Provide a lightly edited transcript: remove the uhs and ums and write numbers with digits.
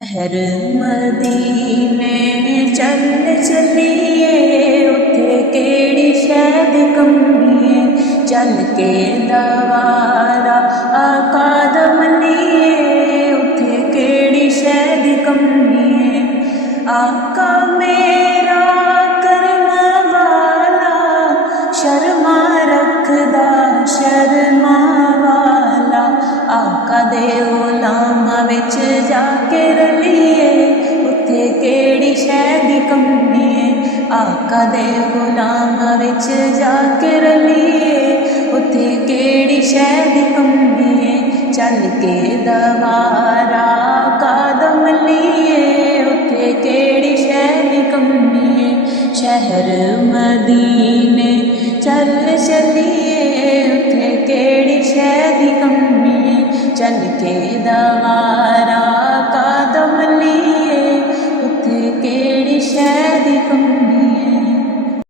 हर मदीने चल चलिए उथे केड़ी शैद कमी चल के दवारा आका दमनिए उथे केड़ी शैद कमी आका मेरा करम वाला शर्मा रखदा शर्मा वाला आका दे गुलामां विच जाके रलिए उथे केड़ी शैद कमी आका दे गुलामां विच जाके रलिए उथे केड़ी शैद कमी चल के दवारा कदम लिए उथे केड़ी शैद कमी शहर मदीने चल चलिए उथे केड़ी शैद कमी चल के दवा